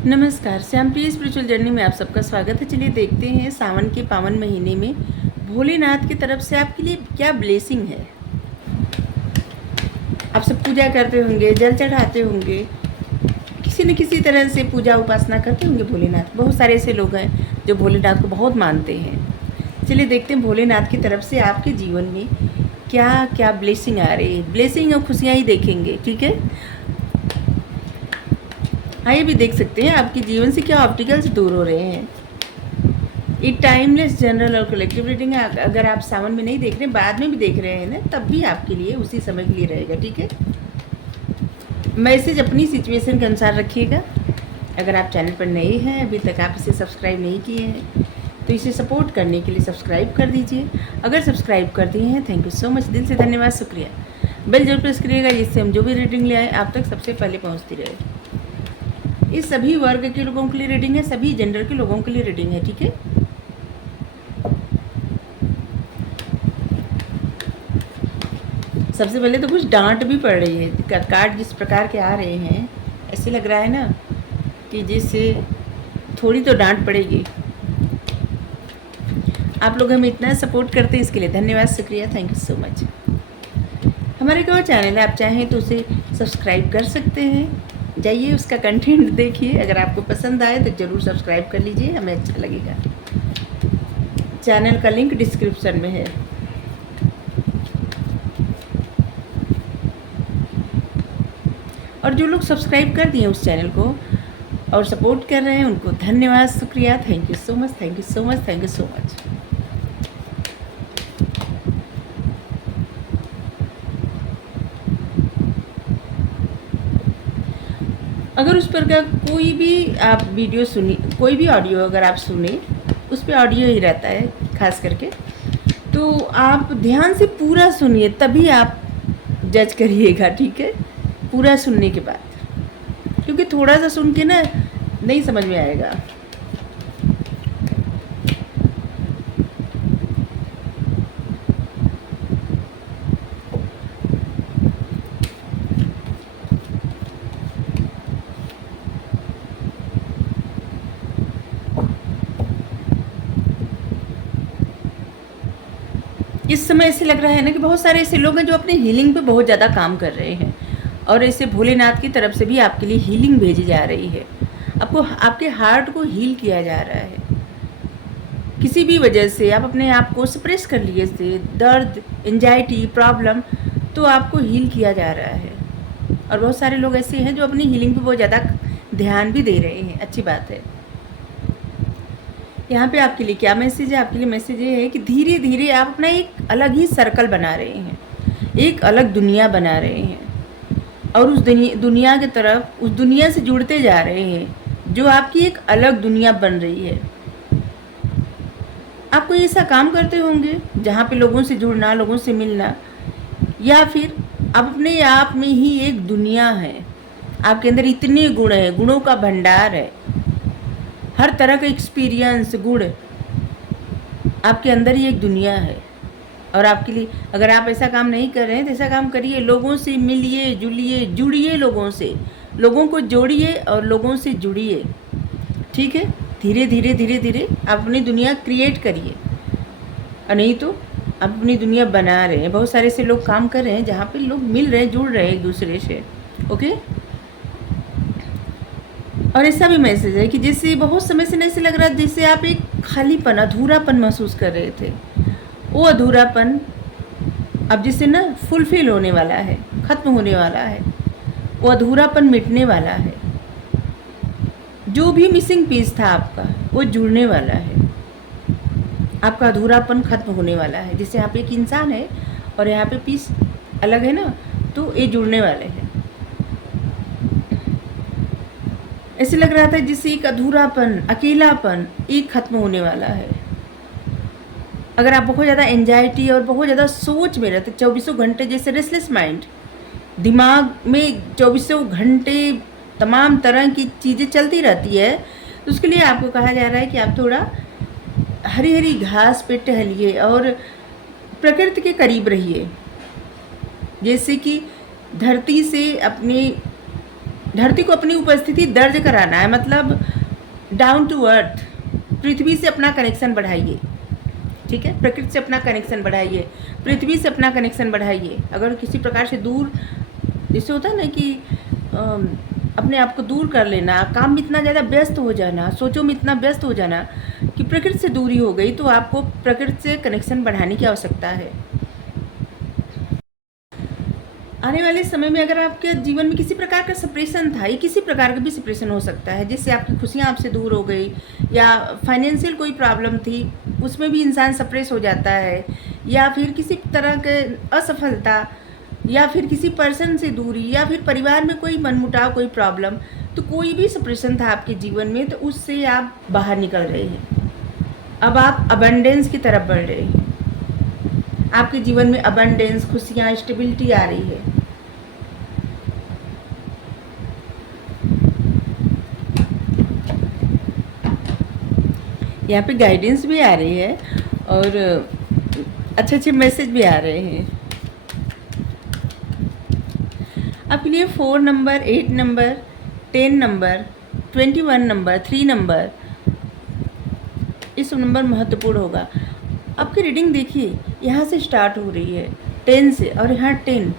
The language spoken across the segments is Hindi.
नमस्कार, श्यामप्रिय स्पिरिचुअल जर्नी में आप सबका स्वागत है। चलिए देखते हैं सावन के पावन महीने में भोलेनाथ की तरफ से आपके लिए क्या ब्लेसिंग है। आप सब पूजा करते होंगे, जल चढ़ाते होंगे, किसी न किसी तरह से पूजा उपासना करते होंगे भोलेनाथ। बहुत सारे ऐसे लोग हैं जो भोलेनाथ को बहुत मानते हैं। चलिए देखते हैं भोलेनाथ की तरफ से आपके जीवन में क्या क्या ब्लेसिंग आ रही है। ब्लेसिंग और खुशियाँ ही देखेंगे, ठीक है। आइए भी देख सकते हैं आपके जीवन से क्या ऑब्स्टिकल्स दूर हो रहे हैं। ये टाइमलेस जनरल और कलेक्टिव रीडिंग है। अगर आप सावन में नहीं देख रहे, बाद में भी देख रहे हैं ना, तब भी आपके लिए उसी समय के लिए रहेगा, ठीक है। मैसेज अपनी सिचुएशन के अनुसार रखिएगा। अगर आप चैनल पर नए हैं, अभी तक आप इसे सब्सक्राइब नहीं किए हैं, तो इसे सपोर्ट करने के लिए सब्सक्राइब कर दीजिए। अगर सब्सक्राइब कर दिए हैं, थैंक यू सो मच, दिल से धन्यवाद, शुक्रिया। बेल जरूर प्रेस करिएगा जिससे हम जो भी रीडिंग ले आए आप तक सबसे पहले पहुँचती रहे। ये सभी वर्ग के लोगों के लिए रीडिंग है, सभी जेंडर के लोगों के लिए रीडिंग है, ठीक है। सबसे पहले तो कुछ डांट भी पड़ रही है। कार्ड जिस प्रकार के आ रहे हैं, ऐसे लग रहा है ना कि जिससे थोड़ी तो डांट पड़ेगी। आप लोग हमें इतना सपोर्ट करते हैं, इसके लिए धन्यवाद, शुक्रिया, थैंक यू सो मच। हमारे को चैनल है, आप चाहें तो उसे सब्सक्राइब कर सकते हैं। जाइए उसका कंटेंट देखिए। अगर आपको पसंद आए तो ज़रूर सब्सक्राइब कर लीजिए, हमें अच्छा लगेगा। चैनल का लिंक डिस्क्रिप्शन में है। और जो लोग सब्सक्राइब कर दिए उस चैनल को और सपोर्ट कर रहे हैं, उनको धन्यवाद, शुक्रिया, thank you so much, thank you so much, thank you so much. अगर उस पर का कोई भी आप वीडियो सुनी, कोई भी ऑडियो अगर आप सुने, उस पर ऑडियो ही रहता है खास करके, तो आप ध्यान से पूरा सुनिए, तभी आप जज करिएगा, ठीक है, पूरा सुनने के बाद। क्योंकि थोड़ा सा सुन के ना नहीं समझ में आएगा। इस समय ऐसे लग रहा है ना कि बहुत सारे ऐसे लोग हैं जो अपने हीलिंग पे बहुत ज़्यादा काम कर रहे हैं, और ऐसे भोलेनाथ की तरफ से भी आपके लिए हीलिंग भेजी जा रही है। आपको आपके हार्ट को हील किया जा रहा है। किसी भी वजह से आप अपने आप को सप्रेस कर लिए थे, दर्द, एंजाइटी, प्रॉब्लम, तो आपको हील किया जा रहा है। और बहुत सारे लोग ऐसे हैं जो अपनी हीलिंग पे बहुत ज़्यादा ध्यान भी दे रहे हैं, अच्छी बात है। यहाँ पे आपके लिए क्या मैसेज है? आपके लिए मैसेज ये है कि धीरे धीरे आप अपना एक अलग ही सर्कल बना रहे हैं, एक अलग दुनिया बना रहे हैं, और उस दुनिया की तरफ, उस दुनिया से जुड़ते जा रहे हैं जो आपकी एक अलग दुनिया बन रही है। आप कोई ऐसा काम करते होंगे जहाँ पे लोगों से जुड़ना, लोगों से मिलना, या फिर आप अपने आप में ही एक दुनिया है। आपके अंदर इतने गुण हैं, गुणों का भंडार है, हर तरह का एक्सपीरियंस, गुण, आपके अंदर ही एक दुनिया है। और आपके लिए अगर आप ऐसा काम नहीं कर रहे हैं तो ऐसा काम करिए, लोगों से मिलिए, जुलिए, जुड़िए, लोगों से, लोगों को जोड़िए और लोगों से जुड़िए, ठीक है। धीरे धीरे धीरे धीरे आप अपनी दुनिया क्रिएट करिए, और नहीं तो आप अपनी दुनिया बना रहे हैं। बहुत सारे ऐसे लोग काम कर रहे हैं जहाँ पे लोग मिल रहे हैं, जुड़ रहे हैं एक दूसरे से, ओके। और ऐसा भी मैसेज है कि जैसे बहुत समय से ऐसे लग रहा है जैसे आप एक खालीपन, अधूरापन महसूस कर रहे थे। वो अधूरापन अब जिससे ना फुलफिल होने वाला है, ख़त्म होने वाला है। वो अधूरापन मिटने वाला है। जो भी मिसिंग पीस था आपका, वो जुड़ने वाला है। आपका अधूरापन ख़त्म होने वाला है। जैसे यहाँ पे एक इंसान है और यहाँ पे पीस अलग है ना, तो ये जुड़ने वाले हैं। ऐसे लग रहा था जिससे एक अधूरापन, अकेलापन, एक ख़त्म होने वाला है। अगर आप बहुत ज़्यादा एंजाइटी और बहुत ज़्यादा सोच में रहते, 24 घंटे जैसे रेस्टलेस माइंड, दिमाग में 24 घंटे तमाम तरह की चीज़ें चलती रहती है, तो उसके लिए आपको कहा जा रहा है कि आप थोड़ा हरी हरी घास पे टहलिए और प्रकृति के करीब रहिए। जैसे कि धरती से अपने धरती को अपनी उपस्थिति दर्ज कराना है, मतलब डाउन टू अर्थ, पृथ्वी से अपना कनेक्शन बढ़ाइए। ठीक है, प्रकृति से अपना कनेक्शन बढ़ाइए, पृथ्वी से अपना कनेक्शन बढ़ाइए। अगर किसी प्रकार से दूर, जैसे होता है ना कि अपने आप को दूर कर लेना, काम में इतना ज़्यादा व्यस्त हो जाना, सोचों में इतना व्यस्त हो जाना कि प्रकृति से दूरी हो गई, तो आपको प्रकृति से कनेक्शन बढ़ाने की आवश्यकता है। आने वाले समय में अगर आपके जीवन में किसी प्रकार का सेपरेशन था, ये किसी प्रकार का भी सेपरेशन हो सकता है, जिससे आपकी खुशियाँ आपसे दूर हो गई, या फाइनेंशियल कोई प्रॉब्लम थी, उसमें भी इंसान सप्रेस हो जाता है, या फिर किसी तरह के असफलता, या फिर किसी पर्सन से दूरी, या फिर परिवार में कोई मनमुटाव, कोई प्रॉब्लम, तो कोई भी सेपरेशन था आपके जीवन में, तो उससे आप बाहर निकल रहे हैं। अब आप अबंडेंस की तरफ बढ़ रहे हैं। आपके जीवन में अबंडेंस, खुशियाँ, स्टेबिलिटी आ रही है। यहाँ पे गाइडेंस भी आ रही है और अच्छे अच्छे मैसेज भी आ रहे हैं आपके लिए। 4 number, 8 number, 10 number, 21 number, 3 number, ये सब नंबर महत्वपूर्ण होगा। आपकी रीडिंग देखिए, यहाँ से स्टार्ट हो रही है 10 से, और यहाँ 10।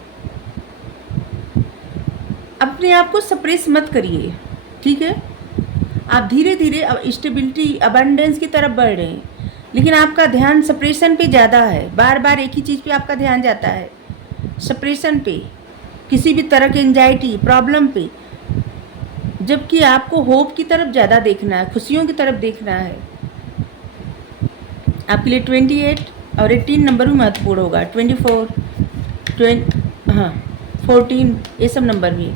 अपने आप को सप्रेस मत करिए, ठीक है। आप धीरे धीरे स्टेबिलिटी, अबंडेंस की तरफ बढ़ रहे हैं, लेकिन आपका ध्यान सप्रेशन पे ज़्यादा है। बार बार एक ही चीज़ पे आपका ध्यान जाता है, सप्रेशन पे, किसी भी तरह की एंजाइटी, प्रॉब्लम पे, जबकि आपको होप की तरफ ज़्यादा देखना है, खुशियों की तरफ देखना है। आपके लिए 28 और 18 नंबर भी महत्वपूर्ण होगा। 24, 14, ये सब नंबर भी।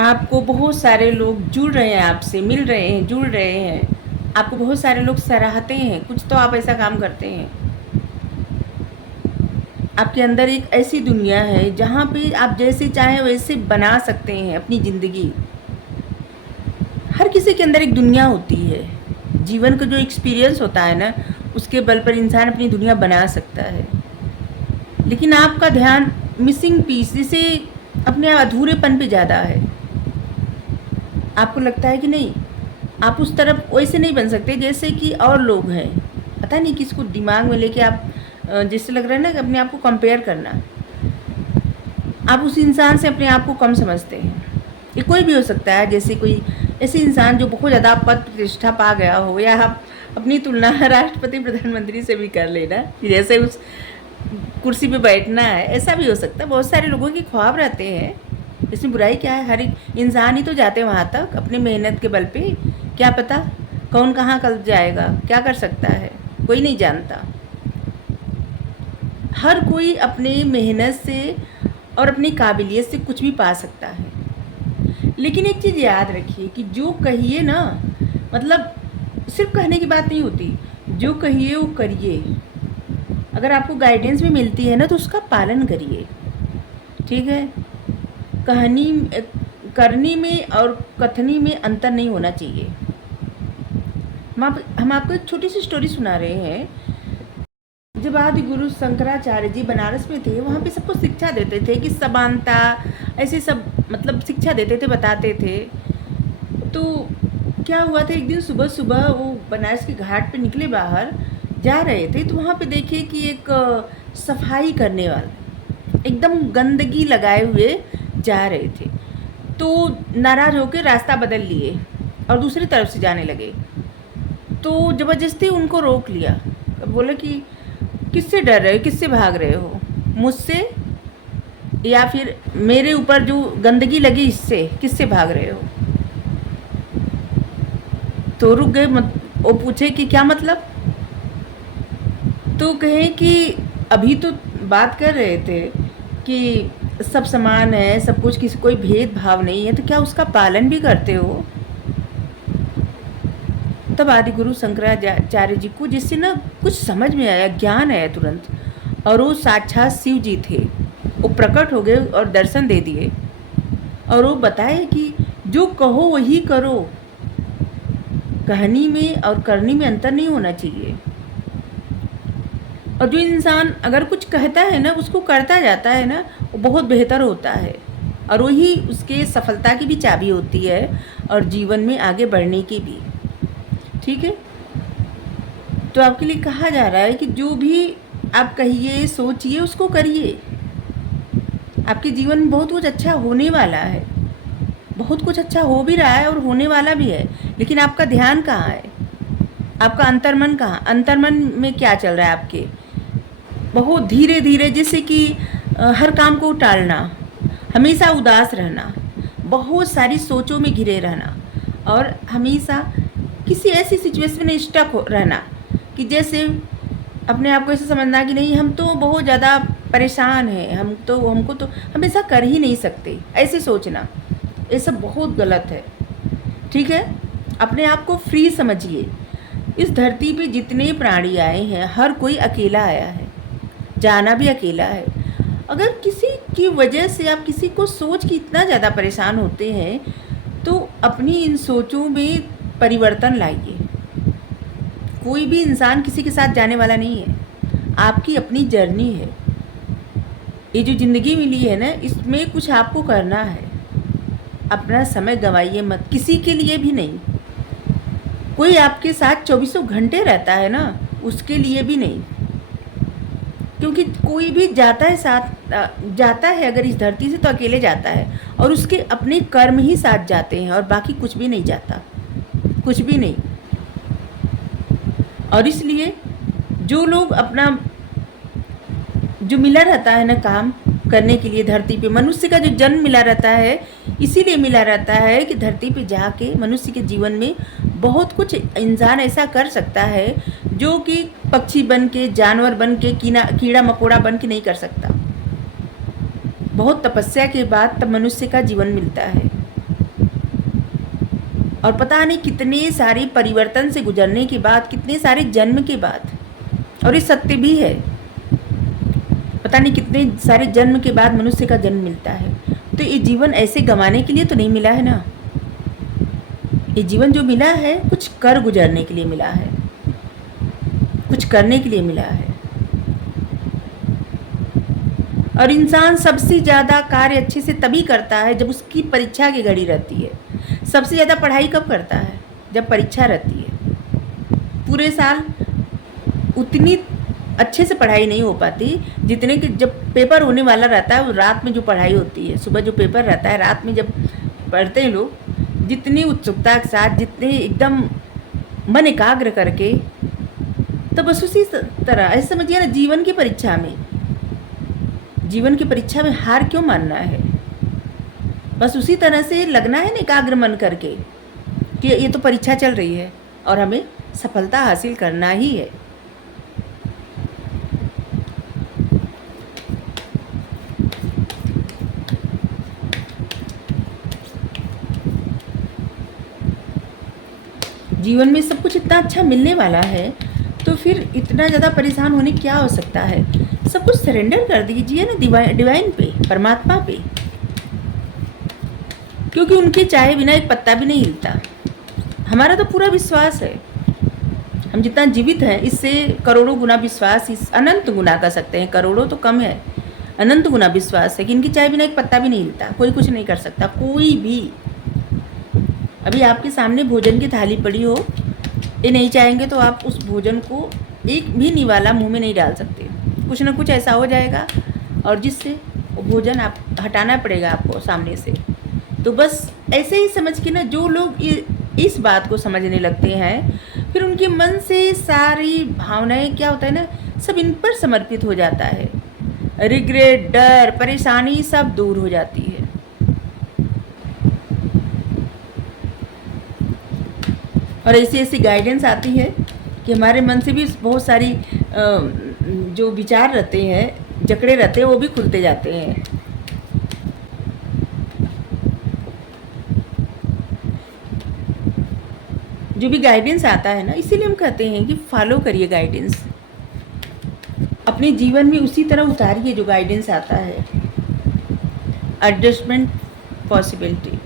आपको बहुत सारे लोग जुड़ रहे हैं, आपसे मिल रहे हैं, जुड़ रहे हैं, आपको बहुत सारे लोग सराहते हैं, कुछ तो आप ऐसा काम करते हैं। आपके अंदर एक ऐसी दुनिया है जहाँ पे आप जैसे चाहें वैसे बना सकते हैं अपनी ज़िंदगी। हर किसी के अंदर एक दुनिया होती है, जीवन का जो एक्सपीरियंस होता है ना, उसके बल पर इंसान अपनी दुनिया बना सकता है। लेकिन आपका ध्यान मिसिंग पीस, जिसे अपने अधूरेपन पे ज़्यादा है। आपको लगता है कि नहीं, आप उस तरफ वैसे नहीं बन सकते जैसे कि और लोग हैं। पता नहीं किसको दिमाग में लेके आप, जैसे लग रहा है ना कि अपने आप को कंपेयर करना, आप उस इंसान से अपने आप को कम समझते हैं। ये कोई भी हो सकता है, जैसे कोई ऐसे इंसान जो बहुत ज़्यादा पद प्रतिष्ठा पा गया हो, या आप अपनी तुलना राष्ट्रपति प्रधानमंत्री से भी कर लेना कि जैसे उस कुर्सी पे बैठना है, ऐसा भी हो सकता है। बहुत सारे लोगों के ख्वाब रहते हैं, इसमें बुराई क्या है। हर एक इंसान ही तो जाते हैं वहाँ तक अपनी मेहनत के बल पे। क्या पता कौन कहाँ कल जाएगा, क्या कर सकता है, कोई नहीं जानता। हर कोई अपनी मेहनत से और अपनी काबिलियत से कुछ भी पा सकता है। लेकिन एक चीज़ याद रखिए कि जो कहिए ना, मतलब सिर्फ कहने की बात नहीं होती, जो कहिए वो करिए। अगर आपको गाइडेंस भी मिलती है ना, तो उसका पालन करिए, ठीक है। कहानी करनी में और कथनी में अंतर नहीं होना चाहिए। हम आपको एक छोटी सी स्टोरी सुना रहे हैं। जब आदि गुरु शंकराचार्य जी बनारस में थे, वहाँ पे सबको शिक्षा देते थे कि समानता, ऐसे सब मतलब शिक्षा देते थे, बताते थे। तो क्या हुआ था, एक दिन सुबह सुबह वो बनारस के घाट पे निकले, बाहर जा रहे थे, तो वहाँ पे देखे कि एक सफाई करने वाला एकदम गंदगी लगाए हुए जा रहे थे। तो नाराज़ होकर रास्ता बदल लिए और दूसरी तरफ से जाने लगे। तो ज़बरदस्ती उनको रोक लिया, बोला कि किससे डर रहे हो, किससे भाग रहे हो, मुझसे या फिर मेरे ऊपर जो गंदगी लगी इससे, किससे भाग रहे हो। तो रुक गए, वो पूछे कि क्या मतलब। तो कहे कि अभी तो बात कर रहे थे कि सब समान है, सब कुछ, किसी कोई भेदभाव नहीं है, तो क्या उसका पालन भी करते हो। तब आदि गुरु शंकराचार्य जी को जिससे ना कुछ समझ में आया, ज्ञान आया तुरंत, और वो साक्षात शिव जी थे। वो प्रकट हो गए और दर्शन दे दिए, और वो बताए कि जो कहो वही करो, कहनी में और करनी में अंतर नहीं होना चाहिए। और जो इंसान अगर कुछ कहता है ना, उसको करता जाता है ना, वो बहुत बेहतर होता है, और वही उसके सफलता की भी चाबी होती है और जीवन में आगे बढ़ने की भी। ठीक है, तो आपके लिए कहा जा रहा है कि जो भी आप कहिए, सोचिए, उसको करिए। आपके जीवन में बहुत कुछ अच्छा होने वाला है, बहुत कुछ अच्छा हो भी रहा है और होने वाला भी है, लेकिन आपका ध्यान कहाँ है? आपका अंतर्मन कहाँ? अंतर्मन में क्या चल रहा है आपके? बहुत धीरे धीरे, जैसे कि हर काम को टालना, हमेशा उदास रहना, बहुत सारी सोचों में घिरे रहना, और हमेशा किसी ऐसी सिचुएशन में स्टक हो रहना कि जैसे अपने आप को ऐसे समझना कि नहीं, हम तो बहुत ज़्यादा परेशान हैं, हमको तो हम ऐसा कर ही नहीं सकते, ऐसे सोचना, ये सब बहुत गलत है। ठीक है, अपने आप को फ्री समझिए। इस धरती पे जितने प्राणी आए हैं, हर कोई अकेला आया है, जाना भी अकेला है। अगर किसी की वजह से आप किसी को सोच के इतना ज़्यादा परेशान होते हैं, तो अपनी इन सोचों में परिवर्तन लाइए। कोई भी इंसान किसी के साथ जाने वाला नहीं है, आपकी अपनी जर्नी है। ये जो ज़िंदगी मिली है ना, इसमें कुछ आपको करना है। अपना समय गंवाइए मत, किसी के लिए भी नहीं। कोई आपके साथ 24 घंटे रहता है ना, उसके लिए भी नहीं, क्योंकि कोई भी जाता है जाता है अगर इस धरती से, तो अकेले जाता है, और उसके अपने कर्म ही साथ जाते हैं, और बाकी कुछ भी नहीं जाता, कुछ भी नहीं। और इसलिए जो लोग अपना जो मिला रहता है ना काम करने के लिए धरती पे, मनुष्य का जो जन्म मिला रहता है, इसीलिए मिला रहता है कि धरती पे जाके मनुष्य के जीवन में बहुत कुछ इंसान ऐसा कर सकता है जो कि पक्षी बन के, जानवर बन के, कीड़ा मकोड़ा बन के नहीं कर सकता। बहुत तपस्या के बाद तब मनुष्य का जीवन मिलता है, और पता नहीं कितने सारे परिवर्तन से गुजरने के बाद, कितने सारे जन्म के बाद, और ये सत्य भी है, पता नहीं कितने सारे जन्म के बाद मनुष्य का जन्म मिलता है। तो ये जीवन ऐसे गंवाने के लिए तो नहीं मिला है ना, ये जीवन जो मिला है कुछ कर गुजरने के लिए मिला है, कुछ करने के लिए मिला है। और इंसान सबसे ज़्यादा कार्य अच्छे से तभी करता है जब उसकी परीक्षा की घड़ी रहती है। सबसे ज़्यादा पढ़ाई कब करता है? जब परीक्षा रहती है। पूरे साल उतनी अच्छे से पढ़ाई नहीं हो पाती जितने कि जब पेपर होने वाला रहता है, वो रात में जो पढ़ाई होती है, सुबह जो पेपर रहता है, रात में जब पढ़ते हैं लोग, जितनी उत्सुकता के साथ, जितने एकदम मन एकाग्र करके, तो बस उसी तरह ऐसे समझिए ना, जीवन की परीक्षा में हार क्यों मानना है? बस उसी तरह से लगना है ना, एकाग्र मन करके कि ये तो परीक्षा चल रही है और हमें सफलता हासिल करना ही है। जीवन में सब कुछ इतना अच्छा मिलने वाला है, तो फिर इतना ज़्यादा परेशान होने क्या हो सकता है? सब कुछ सरेंडर कर दीजिए ना डिवाइन पे, परमात्मा पे, क्योंकि उनके चाहे बिना एक पत्ता भी नहीं हिलता। हमारा तो पूरा विश्वास है, हम जितना जीवित हैं इससे करोड़ों गुना विश्वास, इस अनंत गुना कर सकते हैं, करोड़ों तो कम है, अनंत गुना विश्वास है कि इनके चाहे बिना एक पत्ता भी नहीं हिलता, कोई कुछ नहीं कर सकता, कोई भी। अभी आपके सामने भोजन की थाली पड़ी हो, ये नहीं चाहेंगे तो आप उस भोजन को एक भी निवाला मुंह में नहीं डाल सकते, कुछ ना कुछ ऐसा हो जाएगा और जिससे वो भोजन आप हटाना पड़ेगा आपको सामने से। तो बस ऐसे ही समझ के ना, जो लोग इस बात को समझने लगते हैं, फिर उनके मन से सारी भावनाएं क्या होता है ना, सब इन पर समर्पित हो जाता है। रिग्रेट, डर, परेशानी सब दूर हो जाती है। और ऐसी ऐसी गाइडेंस आती है कि हमारे मन से भी बहुत सारी जो विचार रहते हैं, जकड़े रहते हैं, वो भी खुलते जाते हैं। जो भी गाइडेंस आता है ना, इसीलिए हम कहते हैं कि फॉलो करिए गाइडेंस, अपने जीवन में उसी तरह उतारिए जो गाइडेंस आता है। एडजस्टमेंट पॉसिबिलिटी,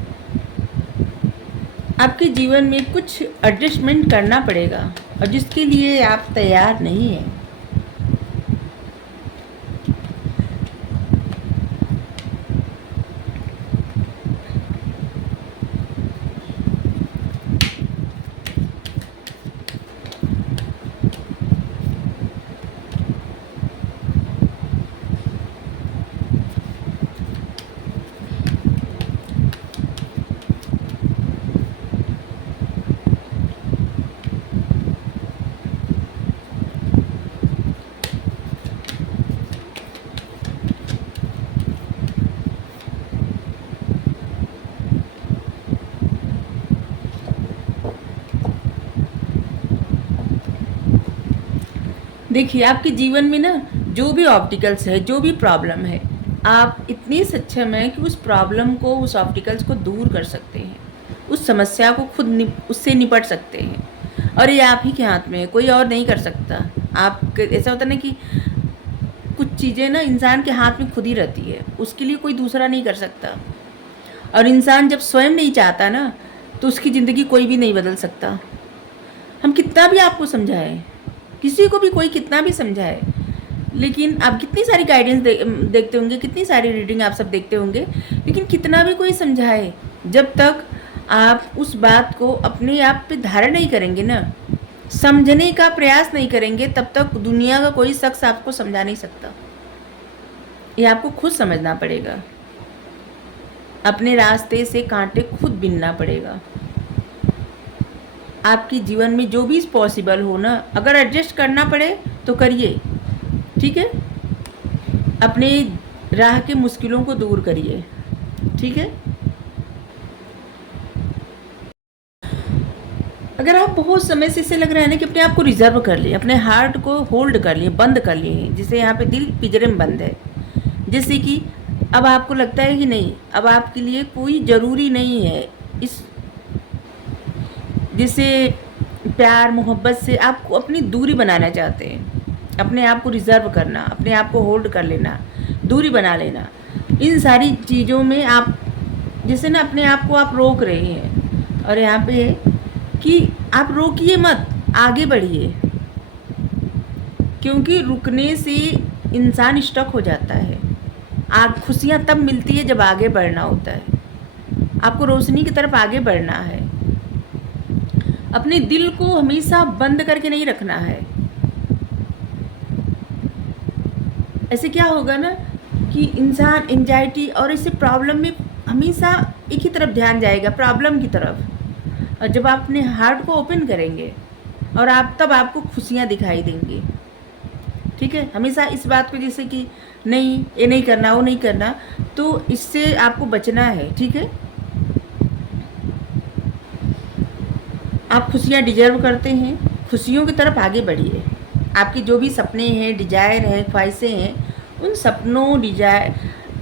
आपके जीवन में कुछ एडजस्टमेंट करना पड़ेगा और जिसके लिए आप तैयार नहीं हैं। देखिए, आपके जीवन में ना जो भी ऑब्स्टिकल्स है, जो भी प्रॉब्लम है, आप इतनी सक्षम हैं कि उस प्रॉब्लम को, उस ऑब्स्टिकल्स को दूर कर सकते हैं। उस समस्या को खुद उससे निपट सकते हैं और ये आप ही के हाथ में है, कोई और नहीं कर सकता। आप ऐसा होता है ना कि कुछ चीज़ें ना इंसान के हाथ में खुद ही रहती है, उसके लिए कोई दूसरा नहीं कर सकता। और इंसान जब स्वयं नहीं चाहता ना, तो उसकी ज़िंदगी कोई भी नहीं बदल सकता। हम कितना भी आपको समझाएं, किसी को भी कोई कितना भी समझाए, लेकिन आप कितनी सारी गाइडेंस देखते होंगे, कितनी सारी रीडिंग आप सब देखते होंगे, लेकिन कितना भी कोई समझाए, जब तक आप उस बात को अपने आप पे धारण नहीं करेंगे ना, समझने का प्रयास नहीं करेंगे, तब तक दुनिया का कोई शख्स आपको समझा नहीं सकता। ये आपको खुद समझना पड़ेगा। अपने रास्ते से कांटे खुद बिनना पड़ेगा। आपके जीवन में जो भी पॉसिबल हो ना, अगर एडजस्ट करना पड़े तो करिए, ठीक है। अपने राह के मुश्किलों को दूर करिए, ठीक है। अगर आप बहुत समय से इसे लग रहा है ना कि अपने आप को रिजर्व कर लिए, अपने हार्ट को होल्ड कर लिए, बंद कर लिए, जिसे यहाँ पे दिल पिंजरे में बंद है, जैसे कि अब आपको लगता है कि नहीं, अब आपके लिए कोई ज़रूरी नहीं है इस, जिसे प्यार मोहब्बत से आपको अपनी दूरी बनाना चाहते हैं, अपने आप को रिज़र्व करना, अपने आप को होल्ड कर लेना, दूरी बना लेना, इन सारी चीज़ों में आप जैसे ना अपने आप को आप रोक रहे हैं। और यहाँ पे है कि आप रोकिए मत, आगे बढ़िए, क्योंकि रुकने से इंसान स्टक हो जाता है। खुशियाँ तब मिलती है जब आगे बढ़ना होता है। आपको रोशनी की तरफ आगे बढ़ना है। अपने दिल को हमेशा बंद करके नहीं रखना है। ऐसे क्या होगा ना कि इंसान एंजाइटी और इसे प्रॉब्लम में हमेशा एक ही तरफ ध्यान जाएगा, प्रॉब्लम की तरफ। और जब आप अपने हार्ट को ओपन करेंगे और आप तब आपको खुशियाँ दिखाई देंगी, ठीक है। हमेशा इस बात को जैसे कि नहीं, ये नहीं करना, वो नहीं करना, तो इससे आपको बचना है, ठीक है। आप खुशियाँ डिजर्व करते हैं, खुशियों की तरफ आगे बढ़िए। आपके जो भी सपने हैं, डिजायर हैं, ख्वाहिशें हैं, उन सपनों डिजायर,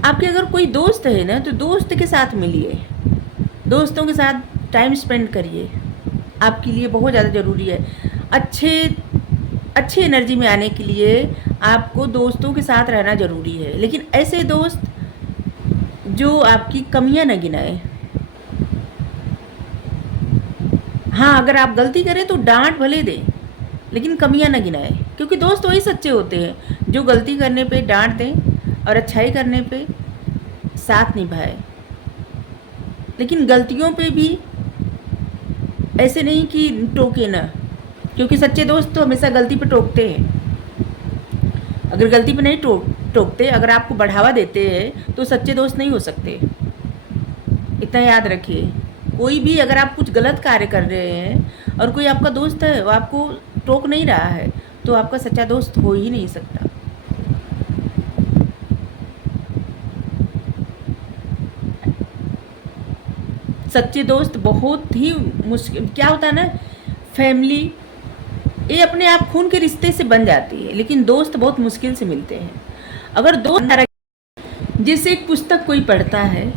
आपके अगर कोई दोस्त है ना, तो दोस्त के साथ मिलिए, दोस्तों के साथ टाइम स्पेंड करिए, आपके लिए बहुत ज़्यादा ज़रूरी है। अच्छे एनर्जी में आने के लिए आपको दोस्तों के साथ रहना ज़रूरी है, लेकिन ऐसे दोस्त जो आपकी कमियां न गिनाए। हाँ, अगर आप गलती करें तो डांट भले दें, लेकिन कमियां न गिनाए, क्योंकि दोस्त वही सच्चे होते हैं जो गलती करने पे डांट दें और अच्छाई करने पे साथ निभाए। लेकिन गलतियों पे भी ऐसे नहीं कि टोके ना, क्योंकि सच्चे दोस्त तो हमेशा गलती पे टोकते हैं। अगर गलती पे नहीं टोकते, अगर आपको बढ़ावा देते हैं, तो सच्चे दोस्त नहीं हो सकते। इतना याद रखिए। कोई भी अगर आप कुछ गलत कार्य कर रहे हैं और कोई आपका दोस्त है वो आपको टोक नहीं रहा है, तो आपका सच्चा दोस्त हो ही नहीं सकता। सच्चे दोस्त बहुत ही मुश्किल, क्या होता है ना, फैमिली ये अपने आप खून के रिश्ते से बन जाती है, लेकिन दोस्त बहुत मुश्किल से मिलते हैं। अगर दोस्त, जैसे एक पुस्तक कोई पढ़ता है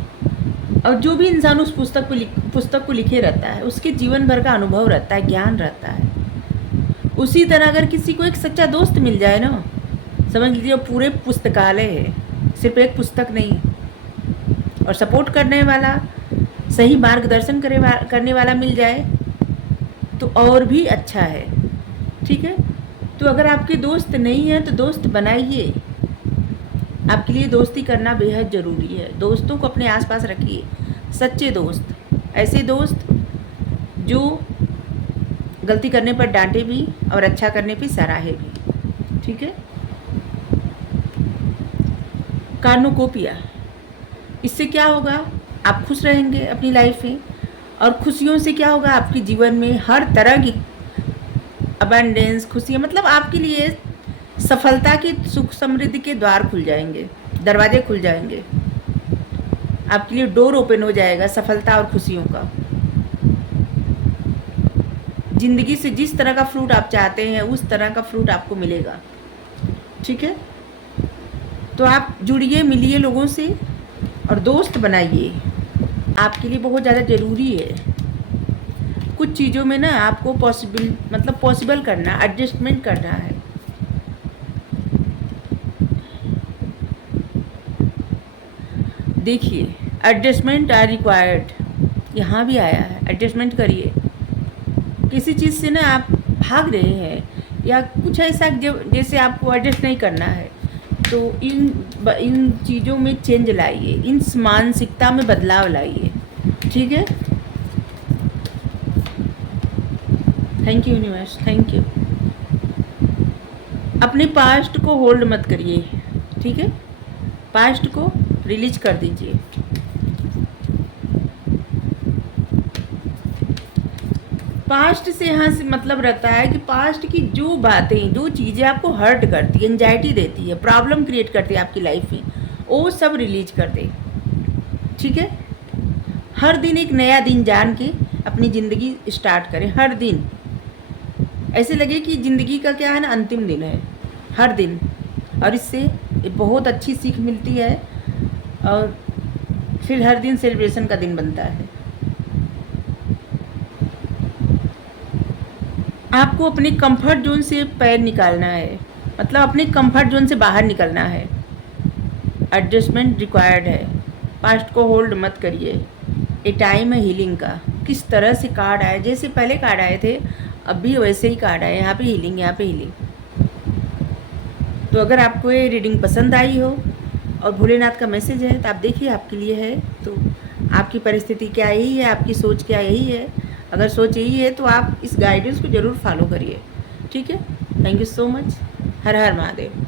और जो भी इंसान उस पुस्तक को लिखे रहता है, उसके जीवन भर का अनुभव रहता है, ज्ञान रहता है। उसी तरह अगर किसी को एक सच्चा दोस्त मिल जाए ना, समझ लीजिए पूरे पुस्तकालय है, सिर्फ एक पुस्तक नहीं। और सपोर्ट करने वाला, सही मार्गदर्शन करने वाला मिल जाए तो और भी अच्छा है। ठीक है, तो अगर आपके दोस्त नहीं हैं तो दोस्त बनाइए। आपके लिए दोस्ती करना बेहद ज़रूरी है। दोस्तों को अपने आसपास रखिए, सच्चे दोस्त, ऐसे दोस्त जो गलती करने पर डांटे भी और अच्छा करने पे सराहे भी। ठीक है, कार्नुकोपिया, इससे क्या होगा, आप खुश रहेंगे अपनी लाइफ में, और खुशियों से क्या होगा, आपके जीवन में हर तरह की अबंडेंस, खुशियाँ, मतलब आपके लिए सफलता की, सुख समृद्धि के द्वार खुल जाएंगे, दरवाजे खुल जाएंगे। आपके लिए डोर ओपन हो जाएगा सफलता और खुशियों का। ज़िंदगी से जिस तरह का फ्रूट आप चाहते हैं उस तरह का फ्रूट आपको मिलेगा। ठीक है, तो आप जुड़िए, मिलिए लोगों से और दोस्त बनाइए। आपके लिए बहुत ज़्यादा ज़रूरी है। कुछ चीज़ों में ना आपको पॉसिबल करना, एडजस्टमेंट करना है। देखिए, एडजस्टमेंट आर रिक्वायर्ड, यहाँ भी आया है, एडजस्टमेंट करिए। किसी चीज़ से ना आप भाग रहे हैं या कुछ ऐसा जैसे आपको एडजस्ट नहीं करना है, तो इन चीज़ों में चेंज लाइए, इन मानसिकता में बदलाव लाइए। ठीक है, thank you universe, thank you. अपने पास्ट को होल्ड मत करिए। ठीक है, पास्ट को रिलीज कर दीजिए। पास्ट से यहाँ से मतलब रहता है कि पास्ट की जो बातें, जो चीज़ें आपको हर्ट करती है, एंजाइटी देती है, प्रॉब्लम क्रिएट करती है आपकी लाइफ में, वो सब रिलीज कर दे। ठीक है, हर दिन एक नया दिन जान के अपनी ज़िंदगी स्टार्ट करें। हर दिन ऐसे लगे कि ज़िंदगी का क्या है ना, अंतिम दिन है हर दिन, और इससे बहुत अच्छी सीख मिलती है और फिर हर दिन सेलिब्रेशन का दिन बनता है। आपको अपने कंफर्ट जोन से पैर निकालना है, मतलब अपने कंफर्ट जोन से बाहर निकलना है। एडजस्टमेंट रिक्वायर्ड है। पास्ट को होल्ड मत करिए। ये टाइम है हीलिंग का। किस तरह से कार्ड आए, जैसे पहले कार्ड आए थे अब भी वैसे ही कार्ड आए, यहाँ पे हीलिंग, यहाँ पे हीलिंग। तो अगर आपको ये रीडिंग पसंद आई हो और भोलेनाथ का मैसेज है तो आप देखिए आपके लिए है। तो आपकी परिस्थिति क्या यही है, आपकी सोच क्या यही है। अगर सोच यही है तो आप इस गाइडेंस को ज़रूर फॉलो करिए। ठीक है, thank you so much. Her her Mahadev.